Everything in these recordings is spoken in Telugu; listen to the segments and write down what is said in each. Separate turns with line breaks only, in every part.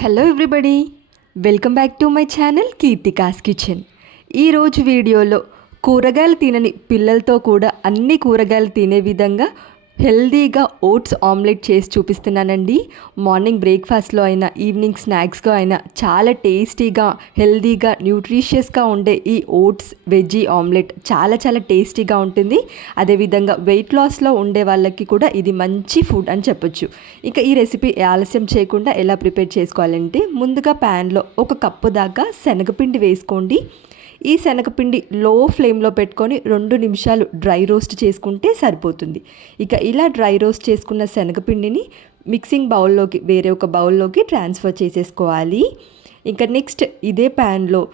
Hello everybody welcome back to my channel Keerthika's kitchen ఈరోజు వీడియోలో కూరగాయలు తినని పిల్లలతో కూడా అన్ని కూరగాయలు తినే విధంగా హెల్దీగా ఓట్స్ ఆమ్లెట్ చేసి చూపిస్తున్నానండి. మార్నింగ్ బ్రేక్ఫాస్ట్లో అయినా ఈవినింగ్ స్నాక్స్గా అయినా చాలా టేస్టీగా హెల్దీగా న్యూట్రిషియస్గా ఉండే ఈ ఓట్స్ వెజ్జీ ఆమ్లెట్ చాలా చాలా టేస్టీగా ఉంటుంది. అదేవిధంగా వెయిట్ లాస్లో ఉండే వాళ్ళకి కూడా ఇది మంచి ఫుడ్ అని చెప్పొచ్చు. ఇక ఈ రెసిపీ ఆలస్యం చేయకుండా ఎలా ప్రిపేర్ చేసుకోవాలంటే ముందుగా ప్యాన్లో ఒక కప్పు దాకా శనగపిండి వేసుకోండి. ఈ శనగపిండి లో ఫ్లేమ్లో పెట్టుకొని రెండు నిమిషాలు డ్రై రోస్ట్ చేసుకుంటే సరిపోతుంది. ఇక ఇలా డ్రై రోస్ట్ చేసుకున్న శనగపిండిని మిక్సింగ్ బౌల్లోకి వేరే ఒక బౌల్లోకి ట్రాన్స్ఫర్ చేసేసుకోవాలి. ఇంకా నెక్స్ట్ ఇదే ప్యాన్లో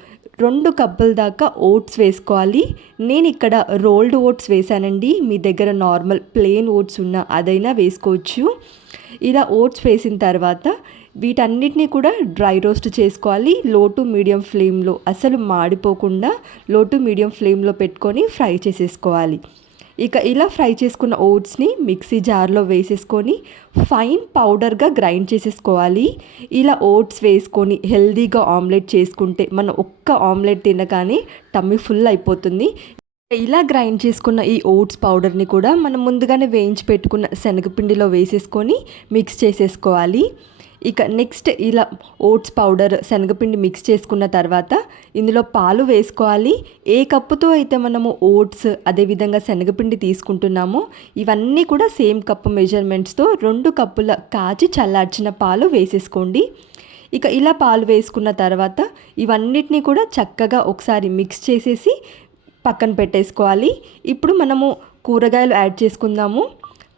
రెండు కప్పుల దాకా ఓట్స్ వేసుకోవాలి. నేను ఇక్కడ రోల్డ్ ఓట్స్ వేసానండి మీ దగ్గర నార్మల్ ప్లెయిన్ ఓట్స్ ఉన్న అదైనా వేసుకోవచ్చు. ఇలా ఓట్స్ వేసిన తర్వాత వీటన్నిటిని కూడా డ్రై రోస్ట్ చేసుకోవాలి. లో టు మీడియం ఫ్లేమ్లో అసలు మాడిపోకుండా లో టు మీడియం ఫ్లేమ్లో పెట్టుకొని ఫ్రై చేసేసుకోవాలి. ఇక ఇలా ఫ్రై చేసుకున్న ఓట్స్ని మిక్సీ జార్లో వేసేసుకొని ఫైన్ పౌడర్గా గ్రైండ్ చేసేసుకోవాలి. ఇలా ఓట్స్ వేసుకొని హెల్దీగా ఆమ్లెట్ చేసుకుంటే మనం ఒక్క ఆమ్లెట్ తినగానే టమ్మీ ఫుల్ అయిపోతుంది. ఇలా గ్రైండ్ చేసుకున్న ఈ ఓట్స్ పౌడర్ని కూడా మనం ముందుగానే వేయించి పెట్టుకున్న శనగపిండిలో వేసేసుకొని మిక్స్ చేసేసుకోవాలి. ఇక నెక్స్ట్ ఇలా ఓట్స్ పౌడర్ శనగపిండి మిక్స్ చేసుకున్న తర్వాత ఇందులో పాలు వేసుకోవాలి. ఏ కప్పుతో అయితే మనము ఓట్స్ అదేవిధంగా శనగపిండి తీసుకుంటున్నామో ఇవన్నీ కూడా సేమ్ కప్పు మెజర్మెంట్స్తో రెండు కప్పుల కాచి చల్లార్చిన పాలు వేసేసుకోండి. ఇక ఇలా పాలు వేసుకున్న తర్వాత ఇవన్నిటిని కూడా చక్కగా ఒకసారి మిక్స్ చేసేసి పక్కన పెట్టేసుకోవాలి. ఇప్పుడు మనము కూరగాయలు యాడ్ చేసుకుందాము.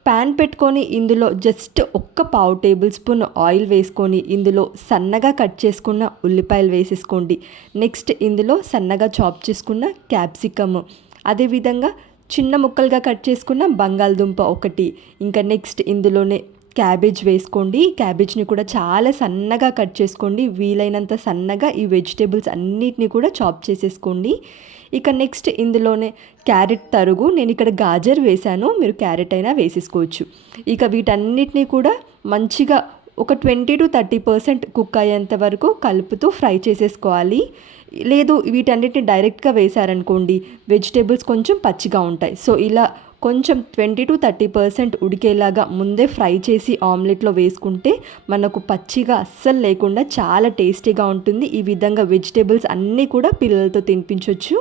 ప్యాన్ పెట్టుకొని ఇందులో జస్ట్ ఒక్క పావు టేబుల్ స్పూన్ ఆయిల్ వేసుకొని ఇందులో సన్నగా కట్ చేసుకున్న ఉల్లిపాయలు వేసేసుకోండి. నెక్స్ట్ ఇందులో సన్నగా చాప్ చేసుకున్న క్యాప్సికమ్. అదేవిధంగా చిన్న ముక్కలుగా కట్ చేసుకున్న బంగాళదుంప ఒకటి. ఇంకా నెక్స్ట్ ఇందులోనే క్యాబేజ్ వేసుకోండి. క్యాబేజ్ని కూడా చాలా సన్నగా కట్ చేసుకోండి. వీలైనంత సన్నగా ఈ వెజిటేబుల్స్ అన్నిటిని కూడా చాప్ చేసేసుకోండి. ఇక నెక్స్ట్ ఇందులోనే క్యారెట్ తరుగు. నేను ఇక్కడ గాజర్ వేశాను. మీరు క్యారెట్ అయినా వేసేసుకోవచ్చు. ఇక వీటన్నిటిని కూడా మంచిగా ఒక twenty to thirty percent cook అయ్యేంత వరకు కలుపుతూ ఫ్రై చేసేసుకోవాలి. లేదు వీటన్నిటిని డైరెక్ట్గా వేశారనుకోండి వెజిటేబుల్స్ కొంచెం పచ్చిగా ఉంటాయి. సో ఇలా కొంచెం ట్వంటీ టు థర్టీ పర్సెంట్ ఉడికేలాగా ముందే ఫ్రై చేసి ఆమ్లెట్లో వేసుకుంటే మనకు పచ్చిగా అస్సలు లేకుండా చాలా టేస్టీగా ఉంటుంది. ఈ విధంగా వెజిటేబుల్స్ అన్నీ కూడా పిల్లలతో తినిపించవచ్చు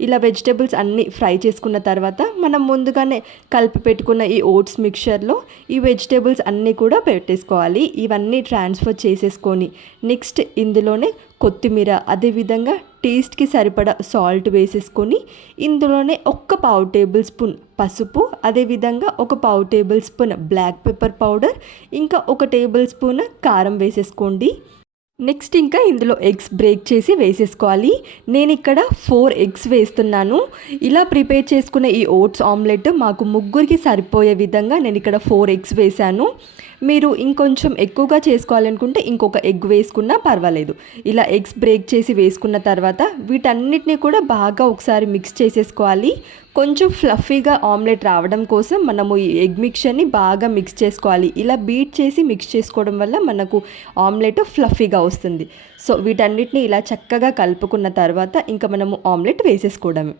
ఇలా వెజిటేబుల్స్ అన్నీ ఫ్రై చేసుకున్న తర్వాత మనం ముందుగానే కలిపి పెట్టుకున్న ఈ ఓట్స్ మిక్చర్లో ఈ వెజిటేబుల్స్ అన్నీ కూడా పెట్టేసుకోవాలి. ఇవన్నీ ట్రాన్స్ఫర్ చేసేసుకొని నెక్స్ట్ ఇందులోనే కొత్తిమీర అదేవిధంగా టేస్ట్కి సరిపడా సాల్ట్ వేసేసుకొని ఇందులోనే ఒక్క పావు టేబుల్ స్పూన్ పసుపు అదేవిధంగా ఒక పావు tablespoon black pepper powder ఇంకా ఒక టేబుల్ స్పూన్ కారం వేసేసుకోండి. నెక్స్ట్ ఇంకా ఇందులో ఎగ్స్ బ్రేక్ చేసి వేసేసుకోవాలి. నేను ఇక్కడ ఫోర్ ఎగ్స్ వేస్తున్నాను. ఇలా ప్రిపేర్ చేసుకునే ఈ ఓట్స్ ఆమ్లెట్ మాకు ముగ్గురికి సరిపోయే విధంగా నేను ఇక్కడ ఫోర్ ఎగ్స్ వేశాను. మీరు ఇంకొంచెం ఎక్కువగా చేసుకోవాలనుకుంటే ఇంకొక ఎగ్ వేసుకున్నా పర్వాలేదు. ఇలా ఎగ్స్ బ్రేక్ చేసి వేసుకున్న తర్వాత వీటన్నిటిని కూడా బాగా ఒకసారి మిక్స్ చేసేసుకోవాలి. కొంచెం ఫ్లఫీగా ఆమ్లెట్ రావడం కోసం మనము ఈ ఎగ్ మిక్చర్ని బాగా మిక్స్ చేసుకోవాలి. ఇలా బీట్ చేసి మిక్స్ చేసుకోవడం వల్ల మనకు ఆమ్లెట్ ఫ్లఫీగా వస్తుంది. సో వీటన్నిటిని ఇలా చక్కగా కలుపుకున్న తర్వాత ఇంకా మనము ఆమ్లెట్ వేసేసుకోవడమే.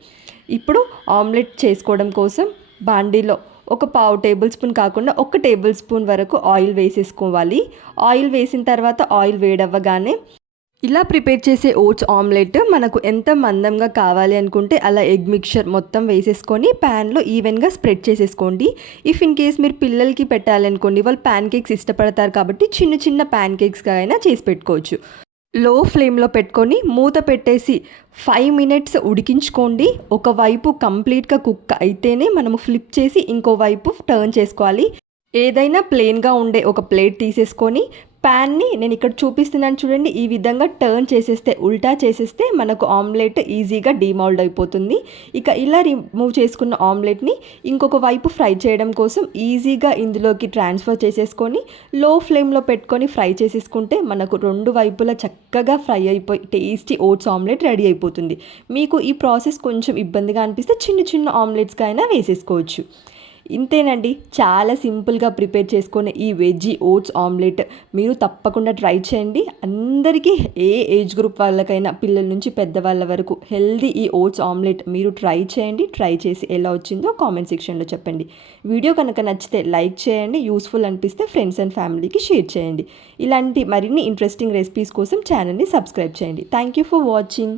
ఇప్పుడు ఆమ్లెట్ చేసుకోవడం కోసం బాండీలో ఒక పావు టేబుల్ స్పూన్ కాకుండా ఒక టేబుల్ స్పూన్ వరకు ఆయిల్ వేసేసుకోవాలి. ఆయిల్ వేసిన తర్వాత ఆయిల్ వేడవ్వగానే ఇలా ప్రిపేర్ చేసే ఓట్స్ ఆమ్లెట్ మనకు ఎంత మందంగా కావాలి అనుకుంటే అలా ఎగ్ మిక్చర్ మొత్తం వేసేసుకొని ప్యాన్లో ఈవెన్గా స్ప్రెడ్ చేసేసుకోండి. ఇఫ్ ఇన్ కేస్ మీరు పిల్లలకి పెట్టాలనుకోండి వాళ్ళు ప్యాన్ కేక్స్ ఇష్టపడతారు కాబట్టి చిన్న చిన్న ప్యాన్ కేక్స్గా అయినా చేసి పెట్టుకోవచ్చు. లో ఫ్లేమ్లో పెట్టుకొని మూత పెట్టేసి ఫైవ్ మినిట్స్ ఉడికించుకోండి. ఒకవైపు కంప్లీట్గా కుక్ అయితేనే మనము ఫ్లిప్ చేసి ఇంకో వైపు టర్న్ చేసుకోవాలి. ఏదైనా ప్లెయిన్గా ఉండే ఒక ప్లేట్ తీసేసుకొని ప్యాన్ని నేను ఇక్కడ చూపిస్తున్నాను చూడండి. ఈ విధంగా టర్న్ చేసేస్తే ఉల్టా చేసేస్తే మనకు ఆమ్లెట్ ఈజీగా డిమాల్డ్ అయిపోతుంది. ఇక ఇలా రిమూవ్ చేసుకున్న ఆమ్లెట్ని ఇంకొక వైపు ఫ్రై చేయడం కోసం ఈజీగా ఇందులోకి ట్రాన్స్ఫర్ చేసేసుకొని లో ఫ్లేమ్లో పెట్టుకొని ఫ్రై చేసేసుకుంటే మనకు రెండు వైపులా చక్కగా ఫ్రై అయిపోయి టేస్టీ ఓట్స్ ఆమ్లెట్ రెడీ అయిపోతుంది. మీకు ఈ ప్రాసెస్ కొంచెం ఇబ్బందిగా అనిపిస్తే చిన్న చిన్న ఆమ్లెట్స్గా అయినా వేసేసుకోవచ్చు. ఇంతేనండి చాలా సింపుల్గా ప్రిపేర్ చేసుకునే ఈ వెజ్జీ ఓట్స్ ఆమ్లెట్. మీరు తప్పకుండా ట్రై చేయండి. అందరికీ ఏ ఏజ్ గ్రూప్ వాళ్ళకైనా పిల్లల నుంచి పెద్దవాళ్ళ వరకు హెల్దీ ఈ ఓట్స్ ఆమ్లెట్ మీరు ట్రై చేయండి. ట్రై చేసి ఎలా వచ్చిందో కామెంట్ సెక్షన్లో చెప్పండి. వీడియో కనుక నచ్చితే లైక్ చేయండి. యూస్ఫుల్ అనిపిస్తే ఫ్రెండ్స్ అండ్ ఫ్యామిలీకి షేర్ చేయండి. ఇలాంటి మరిన్ని ఇంట్రెస్టింగ్ రెసిపీస్ కోసం ఛానల్ని సబ్స్క్రైబ్ చేయండి. Thank you for watching.